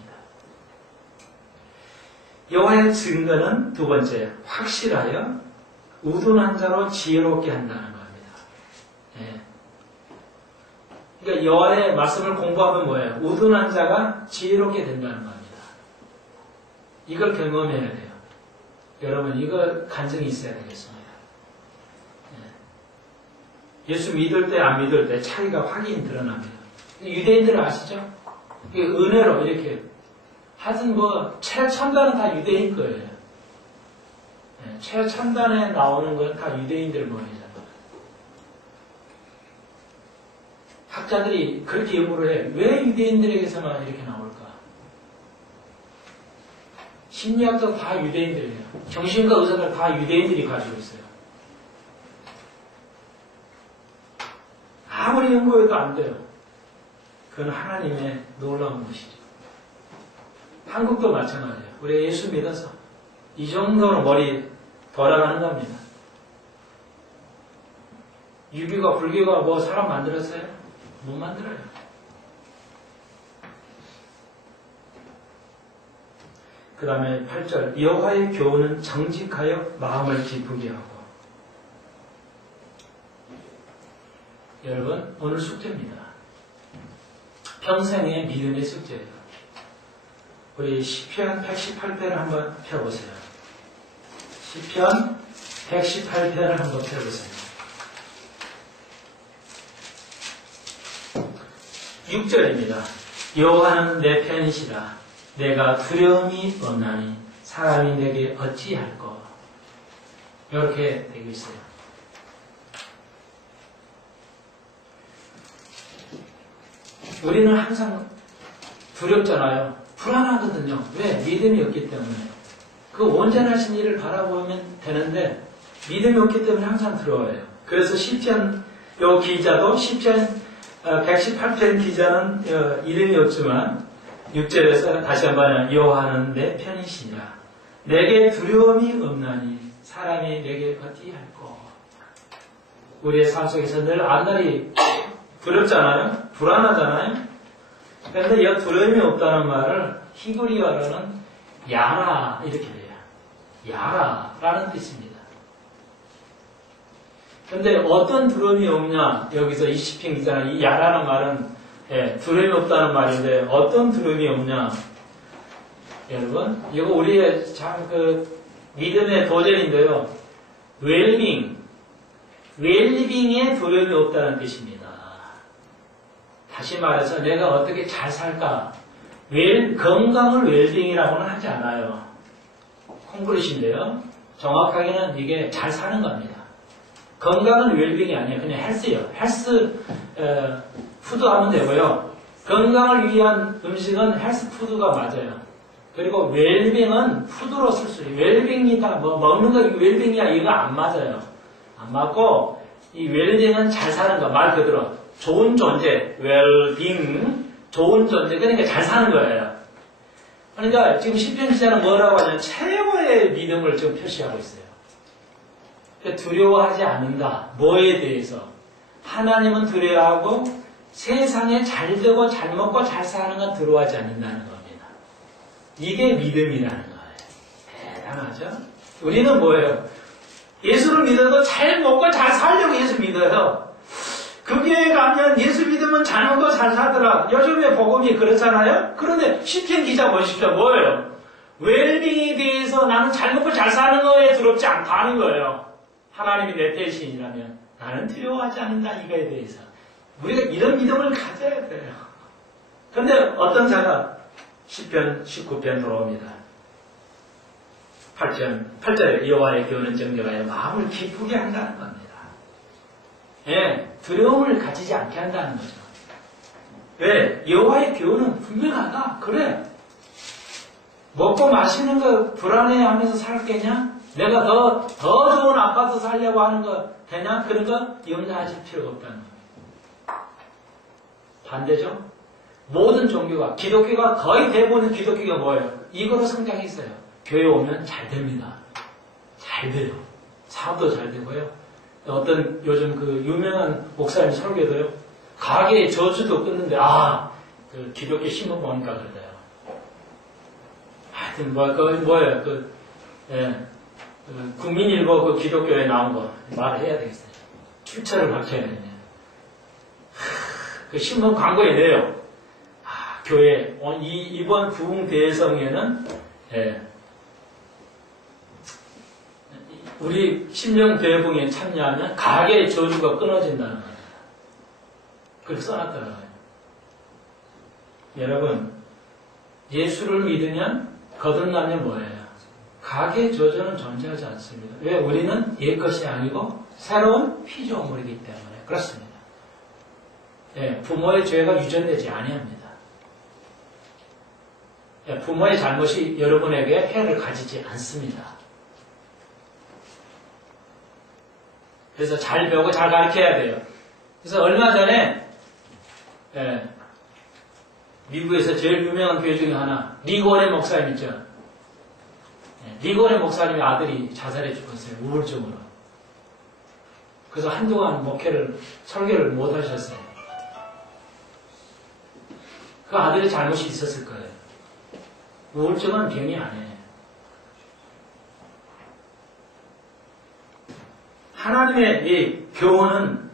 여호와의 증거는 두 번째, 확실하여 우둔한 자로 지혜롭게 한다는 겁니다. 예. 그러니까 여호와의 말씀을 공부하면 뭐예요? 우둔한 자가 지혜롭게 된다는 겁니다. 이걸 경험해야 돼요. 여러분, 이거 간증이 있어야 되겠습니다. 예. 예수 믿을 때, 안 믿을 때 차이가 확연히 드러납니다. 유대인들은 아시죠? 은혜로 이렇게 하여튼 뭐, 첨단은 다 유대인 거예요. 예. 최첨단에 나오는 건 다 유대인들 머리잖아. 학자들이 그렇게 연구를 해. 왜 유대인들에게서만 이렇게 나올까? 심리학도 다 유대인들이에요. 정신과 의사를 다 유대인들이 가지고 있어요. 아무리 연구해도 안 돼요. 그건 하나님의 놀라운 것이죠. 한국도 마찬가지예요. 우리 예수 믿어서 이 정도로 머리 돌아가는 겁니다. 유교가 불교가 뭐 사람 만들었어요? 못 만들어요. 그 다음에 8절 여호와의 교훈은 정직하여 마음을 기쁘게 하고. 여러분 오늘 숙제입니다. 평생의 믿음의 숙제예요. 우리 시편 118편을 한번 펴보세요. 시편 118편을 한번 펴보세요. 6절입니다. 여호와는 내 편이시라. 내가 두려움이 없나니 사람이 내게 어찌할꼬. 이렇게 되고 있어요. 우리는 항상 두렵잖아요. 불안하거든요. 왜? 믿음이 없기 때문에. 그 온전하신 일을 바라보면 되는데 믿음이 없기 때문에 항상 두려워요. 그래서 시편 요 기자도 시편 118편 기자는 이름이 없지만 6절에서 다시 한번 여호와는 내 편이시니라. 내게 두려움이 없나니 사람이 내게 어찌할꼬. 우리의 삶 속에서 늘 안달이 두렵잖아요. 불안하잖아요. 그런데 이 두려움이 없다는 말을 히브리어로는 야라 이렇게 돼요. 야라라는 뜻입니다. 그런데 어떤 두려움이 없냐? 여기서 이 시편 기자는 이 야라는 말은 두려움이 없다는 말인데 어떤 두려움이 없냐? 여러분 이거 우리의 참 믿음의 도전인데요. 웰리빙에 두려움이 없다는 뜻입니다. 다시 말해서 내가 어떻게 잘 살까? 건강을 웰빙이라고는 하지 않아요. 콩그릇인데요. 정확하게는 이게 잘 사는 겁니다. 건강은 웰빙이 아니에요. 그냥 헬스예요. 헬스 푸드 하면 되고요. 건강을 위한 음식은 헬스 푸드가 맞아요. 그리고 웰빙은 푸드로 쓸 수 있어요. 웰빙이다. 뭐 먹는 거 웰빙이야. 이거 안 맞아요. 안 맞고 이 웰빙은 잘 사는 거. 말 그대로 좋은 존재. 웰빙 좋은 존재. 그러니까 잘 사는 거예요. 그러니까 지금 시편 기자는 뭐라고 하냐면 최고의 믿음을 지금 표시하고 있어요. 두려워하지 않는다. 뭐에 대해서? 하나님은 두려워하고 세상에 잘 되고 잘 먹고 잘 사는 건 두려워하지 않는다는 겁니다. 이게 믿음이라는 거예요. 대단하죠? 우리는 뭐예요? 예수를 믿어도 잘 먹고 잘 살려고 예수 믿어요. 그 교회 가면 예수 믿으면 잘 먹고 잘 살더라. 요즘에 복음이 그렇잖아요? 그런데 시편 기자 보십시오. 뭐예요? 웰빙에 대해서 나는 잘 먹고 잘 사는 거에 두렵지 않다는 거예요. 하나님이 내 대신이라면 나는 두려워하지 않는다 이거에 대해서. 우리가 이런 믿음을 가져야 돼요. 그런데 어떤 자가 시편 19편 돌아옵니다. 8절에 여호와의 교훈은 정결하여 마음을 기쁘게 한다는 겁니다. 예, 두려움을 가지지 않게 한다는 거죠. 왜? 여호와의 교훈은 분명하다. 그래. 먹고 마시는 거 불안해하면서 살겠냐? 내가 더 좋은 아파트 살려고 하는 거 되냐? 그런 거 염려하실 필요가 없다는 겁니다. 반대죠? 모든 종교가, 기독교가 거의 대부분 기독교가 뭐예요? 이거로 성장했어요. 교회 오면 잘 됩니다. 잘 돼요. 사업도 잘 되고요. 어떤 요즘 그 유명한 목사님 설교도요. 가게의 저주도 끊는데 그 기독교 신문 보니까 그래요. 하여튼 뭐예요? 국민일보 그 기독교에 나온 거 말을 해야 되겠어요. 출처를 밝혀야 되네요. 그 신문 광고에 내요. 교회 이번 부흥 대성에는 우리 심령 대붕에 참여하면 가게의 저주가 끊어진다는 겁니다. 그렇게 써놨더라고요. 여러분, 예수를 믿으면 거듭나면 뭐예요? 가계 조전은 존재하지 않습니다. 왜? 우리는 옛 것이 아니고 새로운 피조물이기 때문에 그렇습니다. 예, 부모의 죄가 유전되지 아니합니다. 예, 부모의 잘못이 여러분에게 해를 가지지 않습니다. 그래서 잘 배우고 잘 가르쳐야 돼요. 그래서 얼마 전에 예, 미국에서 제일 유명한 교회 중에 하나 리고네 목사님 있죠. 예, 리고네 목사님의 아들이 자살해 죽었어요. 우울증으로. 그래서 한동안 설교를 못 하셨어요. 그 아들의 잘못이 있었을 거예요. 우울증은 병이 아니에요. 하나님의 이 교훈은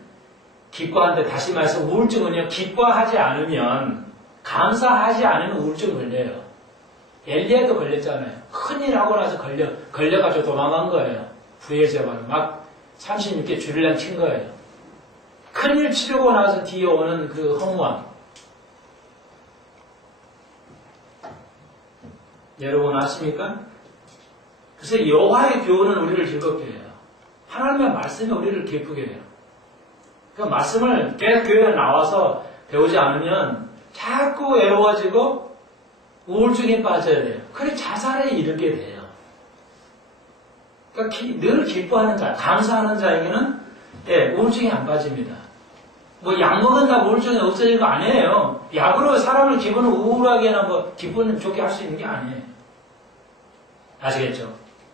기뻐하는데 다시 말해서 우울증은요, 기뻐하지 않으면, 감사하지 않으면 우울증 걸려요. 엘리야도 걸렸잖아요. 큰일 하고 나서 걸려가지고 도망간 거예요. 부엘세바로 막 36개 줄이랑 친 거예요. 큰일 치르고 나서 뒤에 오는 그 허무함. 여러분 아십니까? 그래서 여호와의 교훈은 우리를 즐겁게 해요. 하나님의 말씀이 우리를 기쁘게 해요. 그 말씀을 계속 교회에 나와서 배우지 않으면 자꾸 외로워지고 우울증에 빠져야 돼요. 그래 자살에 이르게 돼요. 그러니까 늘 기뻐하는 자, 감사하는 자에게는 예, 우울증이 안 빠집니다. 뭐 약 먹는다고 우울증이 없어지는 거 아니에요. 약으로 사람을 기분을 우울하게나 기분을 좋게 할 수 있는 게 아니에요. 아시겠죠?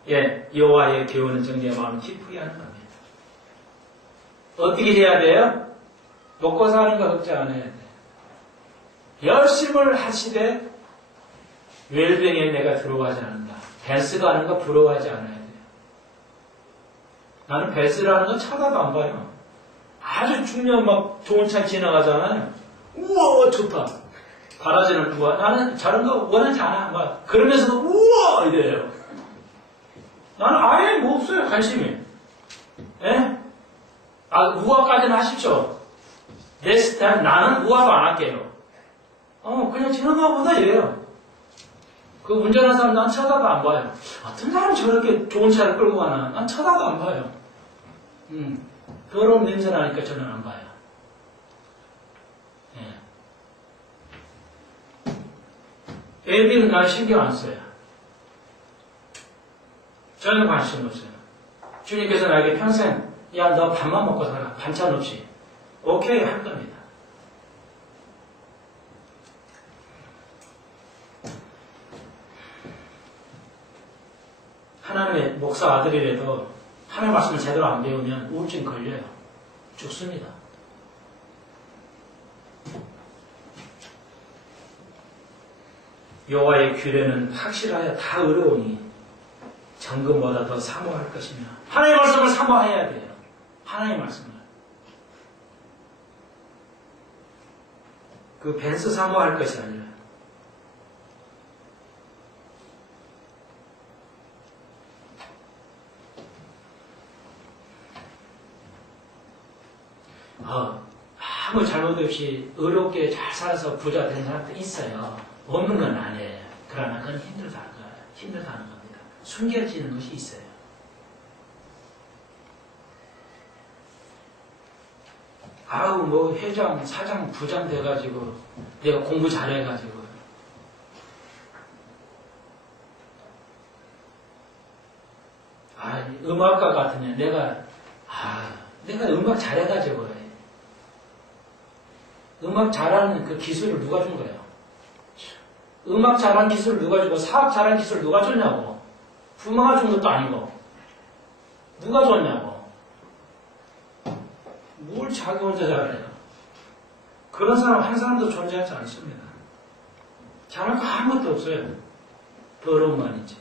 예, 여호와의 교훈은 정리의 마음을 기쁘게 하는 겁니다. 어떻게 해야 돼요? 먹고 사는 거 걱정 안 해야 돼요. 열심을 하시되 웰빙에 내가 들어가지 않는다. 벤스가 하는 거 부러워하지 않아야 돼요. 나는 벤스라는 거 쳐다도 안 봐요. 아주 중요한 좋은 차 지나가잖아요. 우와 좋다. 바라지는 우와. 나는 저런 거 원하지 않아. 그러면서도 우와 이래요. 나는 아예 없어요 관심이. 예? 우아까지는 하십시오. 내 스타일 나는 우아도 안 할게요. 그냥 지나가보다 이래요. 그 운전하는 사람 난 쳐다도 안 봐요. 어떤 사람이 저렇게 좋은 차를 끌고 가나? 난 쳐다도 안 봐요. 더러운 냄새 나니까 저는 안 봐요. 예. 애들은 날 신경 안 써요. 전혀 관심 없어요. 주님께서 나에게 평생 야, 너 밥만 먹고 살아. 반찬 없이. 오케이 할 겁니다. 하나님의 목사 아들이라도 하나님 말씀을 제대로 안 배우면 우울증 걸려요. 죽습니다. 여호와의 규례는 확실하여 다 어려우니 정금보다 더 사모할 것이며 하나님의 말씀을 사모해야 돼요. 하나님의 말씀을. 그 벤스 사모할 것이 아니라 아무 잘못 없이 의롭게 잘 살아서 부자 된 사람도 있어요. 없는 건 아니에요. 그러나 그건 힘들다는 겁니다. 숨겨지는 것이 있어요. 회장, 사장, 부장 돼가지고 내가 공부 잘해가지고 음악가 같으면 내가 음악 잘해가지고 음악 잘하는 그 기술을 누가 준 거예요? 음악 잘하는 기술을 누가 주고 사업 잘하는 기술을 누가 줬냐고. 부모가 준 것도 아니고 누가 줬냐고. 뭘 자기 혼자 잘해요. 그런 사람 한 사람도 존재하지 않습니다. 잘할 거 아무것도 없어요. 더러움만 있지.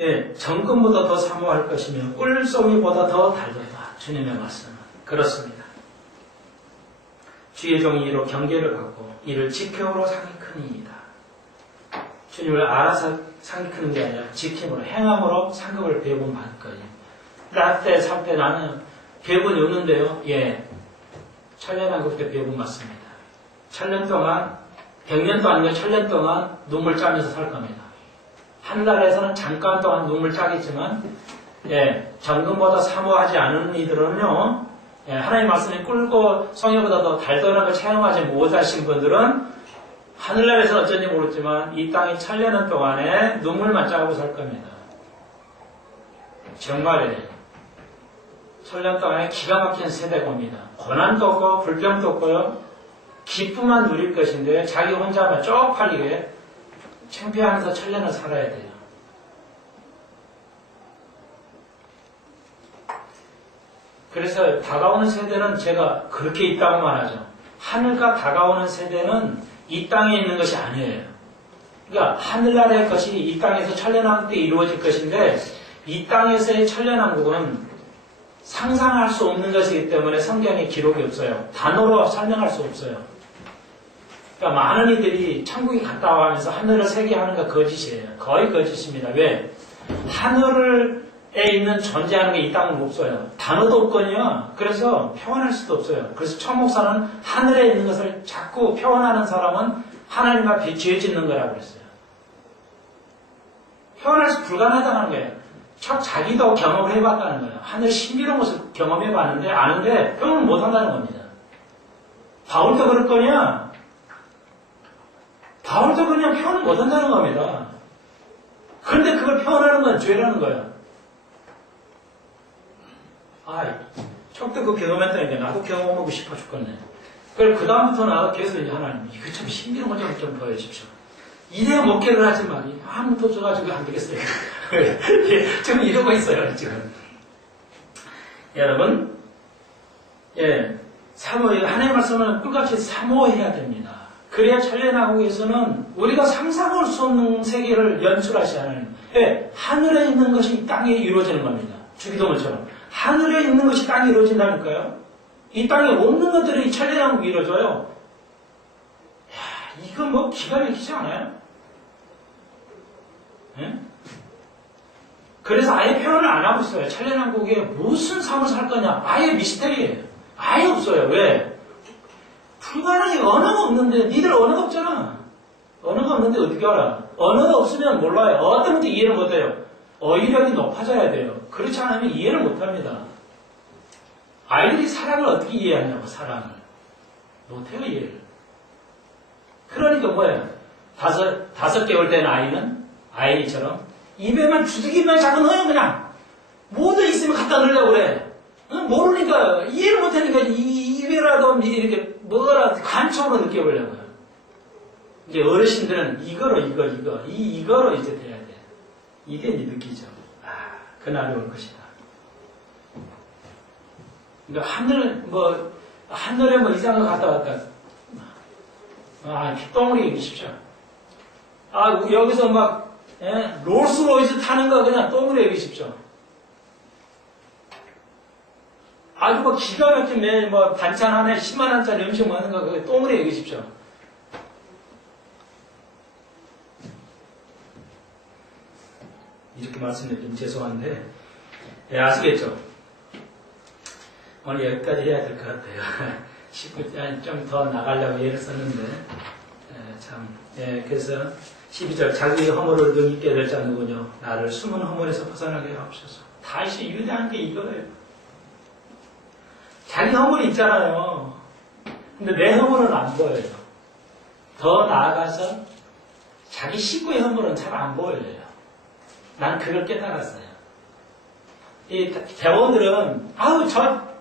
예, 정금보다 더 사모할 것이며 꿀송이보다 더 달도다. 주님의 말씀은 그렇습니다. 주의 종이 이로 경계를 갖고 이를 지켜으로 상이 크니이다. 주님을 알아서 상이 크는 게 아니라 지킴으로 행함으로 상급을 배분 받을 거예요. 라떼 살 때 나는 배분이 없는데요. 예, 천년왕국 때 배분 맞습니다. 1000년 동안, 100년도 아니고 1000년 동안 눈물 짜면서 살 겁니다. 하늘나라에서는 잠깐 동안 눈물 짜겠지만, 정금보다 사모하지 않은 이들은요, 하나님 말씀이 꿀고 성령보다 더 달달한 걸 체험하지 못하신 분들은 하늘나라에서 어쩐지 모르지만 이 땅이 1000년 동안에 눈물만 짜고 살 겁니다. 정말이에요. 1000년 동안에 기가 막힌 세대가 옵니다. 고난도 없고 불평도 없고요. 기쁨만 누릴 것인데 자기 혼자만 쪽팔리게 창피하면서 1000년을 살아야 돼요. 그래서 다가오는 세대는 제가 그렇게 있다고 말하죠. 하늘과 다가오는 세대는 이 땅에 있는 것이 아니에요. 그러니까 하늘나라의 것이 이 땅에서 천년왕국 때 이루어질 것인데 이 땅에서의 천년왕국은 상상할 수 없는 것이기 때문에 성경에 기록이 없어요. 단어로 설명할 수 없어요. 그러니까 많은 이들이 천국에 갔다 와 하면서 하늘을 세계하는 거 거짓이에요. 거의 거짓입니다. 왜? 하늘에 있는 존재하는 게 이 땅은 없어요. 단어도 없거든요. 그래서 표현할 수도 없어요. 그래서 천목사는 하늘에 있는 것을 자꾸 표현하는 사람은 하나님 앞에 죄 짓는 거라고 그랬어요. 표현할 수 불가능하다는 거예요. 자기도 경험을 해봤다는 거예요. 하늘 신비로운 것을 경험해봤는데 아는데 표현을 못한다는 겁니다. 바울도 그럴 거냐? 바울도 그냥 표현을 못한다는 겁니다. 그런데 그걸 표현하는 건 죄라는 거예요. 척도 그 경험했다니까 나도 경험하고 싶어 죽겠네. 그래서 그 다음부터 나도 계속 이제 하나님 이거 참 신비로운 것 좀 보여주십시오. 이래야 목회를 하지 말이 아무도 줘가지고 안 되겠어요. 지금 이러고 있어요 지금. 여러분, 하나님의 말씀은 끝까지 사모해야 됩니다. 그래야 천년왕국에서는 우리가 상상할 수 없는 세계를 연출하시는 하늘에 있는 것이 이 땅에 이루어지는 겁니다. 주기도문처럼 하늘에 있는 것이 땅에 이루어진다니까요. 이 땅에 없는 것들이 천년왕국이 이루어져요. 이거 뭐 기가 막히지 않아요? 그래서 아예 표현을 안 하고 있어요. 천년왕국에 무슨 삶을 살 거냐? 아예 미스터리예요. 아예 없어요. 왜? 불가능해. 언어가 없는데 니들 언어가 없잖아. 언어가 없는데 어떻게 알아? 언어가 없으면 몰라요. 어떤 것도 이해를 못해요. 어휘력이 높아져야 돼요. 그렇지 않으면 이해를 못합니다. 아이들이 사랑을 어떻게 이해하냐고. 사랑을 못해요. 이해를. 그러니까 뭐예요? 다섯 개월 된 아이처럼 입에만 주둥이만 자꾸 넣어요. 그냥 뭐든 있으면 갖다 넣으려고 그래. 모르니까 이해를 못하니까 입에라도 이렇게 뭐라 간첩으로 느껴보려고요. 이제 어르신들은 이거로 이거로 이제 돼야 돼. 이게 이제 느끼죠. 그날이 올 것이다. 그러니까 하늘에 뭐 이상한 거 갔다 왔다. 똥으로 여기십시오. 여기서 막 롤스로이스 타는 거 그냥 똥으로 여기십시오. 아주 뭐 기가 막힌 매일 반찬 하나에 10만 원짜리 음식 먹는 거 그거 똥으로 여기십시오. 이렇게 말씀드리면 죄송한데 아시겠죠? 오늘 여기까지 해야 될 것 같아요. 19장 좀 더 나가려고 예를 썼는데 그래서 12절 자기 허물을 능히 될 자 누구뇨 나를 숨은 허물에서 벗어나게 하옵소서. 다시 유대한 게 이거예요. 자기 허물이 있잖아요. 근데 내 허물은 안 보여요. 더 나아가서 자기 식구의 허물은 잘 안 보여요. 난 그걸 깨달았어요. 이 대원들은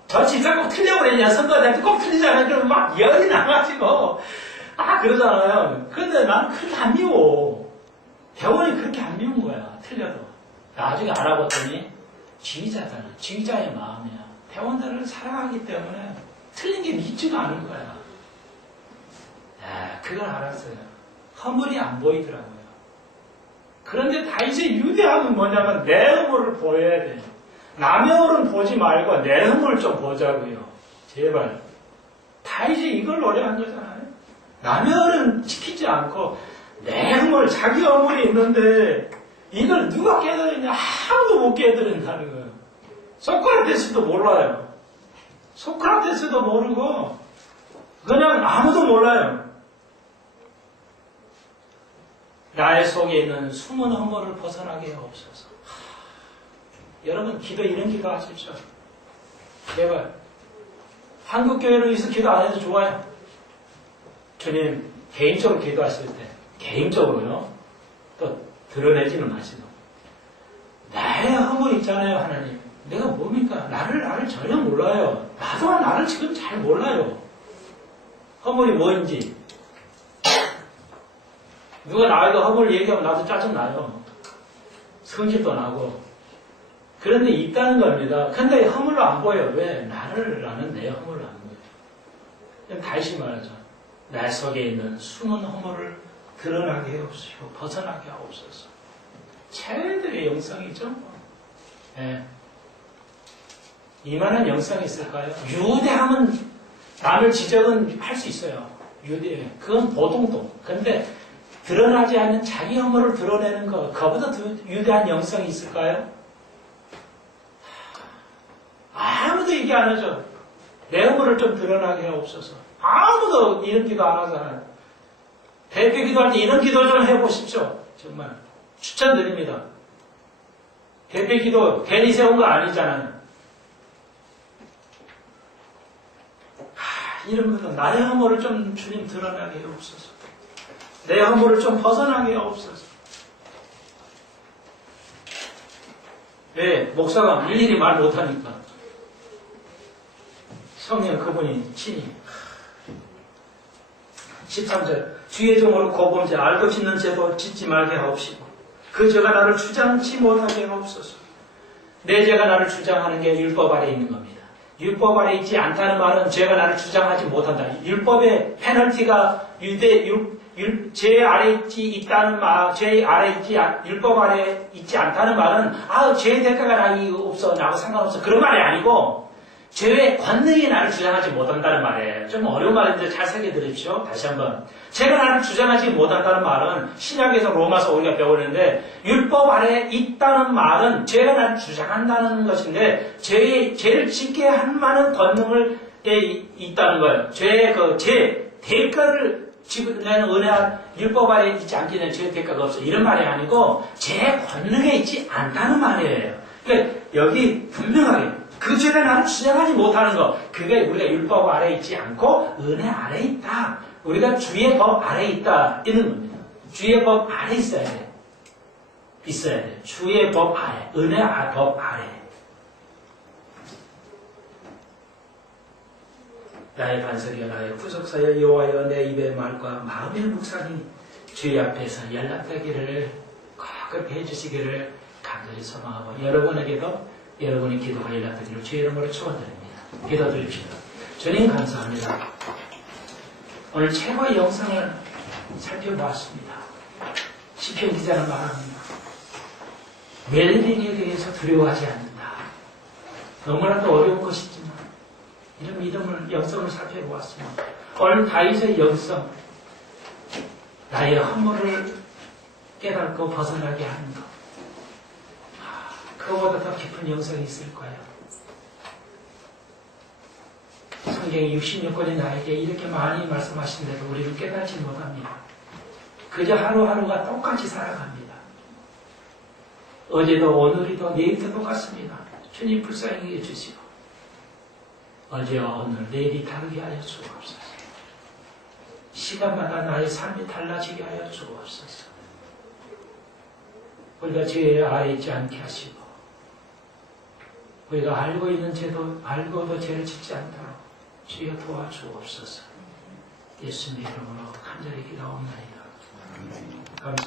저 진짜 꼭 틀려버리냐 선거대한테 꼭 틀리잖아요. 그러면 막 열이 나가지고 그러잖아요. 그런데 나는 그렇게 안 미워. 대원이 그렇게 안 미운 거야. 틀려도. 나중에 알아봤더니 지휘자잖아. 지휘자의 마음이야. 대원들을 사랑하기 때문에 틀린 게 믿지가 않은 거야. 그걸 알았어요. 허물이 안 보이더라고요. 그런데 다윗의 유대함은 뭐냐면 내 허물을 보여야 돼. 남의 허물은 보지 말고 내 허물을 좀 보자고요. 제발. 다윗이 이걸 노래한 거잖아요. 남의 허물은 지키지 않고 내 허물, 자기 허물이 있는데 이걸 누가 깨달으냐? 아무도 못 깨달은다는 거예요. 소크라테스도 몰라요. 소크라테스도 모르고 그냥 아무도 몰라요. 나의 속에 있는 숨은 허물을 벗어나게 하옵소서. 여러분 기도 이런 기도 하십시오. 제발 한국교회를 위해서 기도 안 해도 좋아요. 주님 개인적으로 기도하실 때 개인적으로요. 또 드러내지는 마시고 나의 허물 있잖아요. 하나님 내가 뭡니까? 나를 전혀 몰라요. 나도 나를 지금 잘 몰라요. 허물이 뭐인지 누가 나에게 허물을 얘기하면 나도 짜증나요. 성질도 나고 그런데 있다는 겁니다. 근데 허물로 안 보여요. 왜? 나는 내 허물로 안 보여요. 다시 말하죠. 내 속에 있는 숨은 허물을 드러나게 하옵시고 벗어나게 하옵소서. 최대의 영성이죠. 네. 이만한 영성이 있을까요? 유대하면 남을 지적은 할 수 있어요. 유대. 그건 보통도. 근데 드러나지 않는 자기 허물을 드러내는 것, 그보다 더 유대한 영성이 있을까요? 아무도 얘기 안 하죠. 내 허물을 좀 드러나게 하옵소서. 아무도 이런 기도 안 하잖아요. 대표 기도할 때 이런 기도 좀 해보십시오. 정말 추천드립니다. 대표 기도 괜히 세운 거 아니잖아요. 이런 것도 나의 허물을 좀 주님 드러나게 하옵소서. 내 허물을 좀 벗어나게 하옵소서. 왜? 목사가 일일이 말 못하니까. 성령 그분이 친히 13절 주의 종으로 고범죄 알고 짓는 죄도 짓지 말게 하옵시고 그 죄가 나를 주장치 못하게 하옵소서. 내 죄가 나를 주장하는 게 율법 아래 있는 겁니다. 율법 아래 있지 않다는 말은 죄가 나를 주장하지 못한다. 율법의 페널티가 죄 아래 있다는 말, 죄 아래 율법 아래 있지 않다는 말은 죄의 대가가 나기 없어, 나하고 상관없어. 그런 말이 아니고 죄의 권능이 나를 주장하지 못한다는 말이에요. 좀 어려운 말인데 잘 새겨 들으십시오. 다시 한번. 죄가 나를 주장하지 못한다는 말은 신약에서 로마서 우리가 배우는데 율법 아래 있다는 말은 죄가 나를 주장한다는 것인데 죄를 짓게 한 많은 권능을 있다는 거예요. 죄의 대가를 지금 내는 은혜 율법 아래 있지 않기 때문에 죄의 대가가 없어. 이런 말이 아니고 죄의 권능에 있지 않다는 말이에요. 그러니까 여기 분명하게 그 죄가 나를 주장하지 못하는 것, 그게 우리가 율법 아래 있지 않고 은혜 아래 있다. 우리가 주의 법 아래 있다. 이런 겁니다. 주의 법 아래 있어야 돼. 있어야 돼. 주의 법 아래, 은혜 법 아래. 나의 반석이여 나의 구속사여 여호와여 내 입의 말과 마음의 묵상이 주의 앞에서 연락되기를 꼭 해주시기를 간절히 소망하고 여러분에게도 여러분의 기도가 연락되기를 주의 이름으로 축원드립니다. 기도드립시다. 주님 감사합니다. 오늘 최고의 영상을 살펴보았습니다. 시편 기자는 말합니다. 멜링에 대해서 두려워하지 않는다. 너무나도 어려운 것이지만 이런 믿음을 영성을 살펴보았습니다. 오늘 다윗의 영성, 나의 허물을 깨닫고 벗어나게 하는 것. 그거보다 더 깊은 영성이 있을 거예요. 성경이 66권의 나에게 이렇게 많이 말씀하신데도 우리는 깨닫지 못합니다. 그저 하루하루가 똑같이 살아갑니다. 어제도 오늘이도 내일도 똑같습니다. 주님 불쌍히 해주시고 어제와 오늘 내일이 다르게 하여 주옵소서. 시간마다 나의 삶이 달라지게 하여 주옵소서. 우리가 죄에 아래 있지 않게 하시고 우리가 알고 있는 죄도 알고도 죄를 짓지 않도록 주여 도와주옵소서. 예수님 이름으로 간절히 기도하옵나이다. 감사합니다.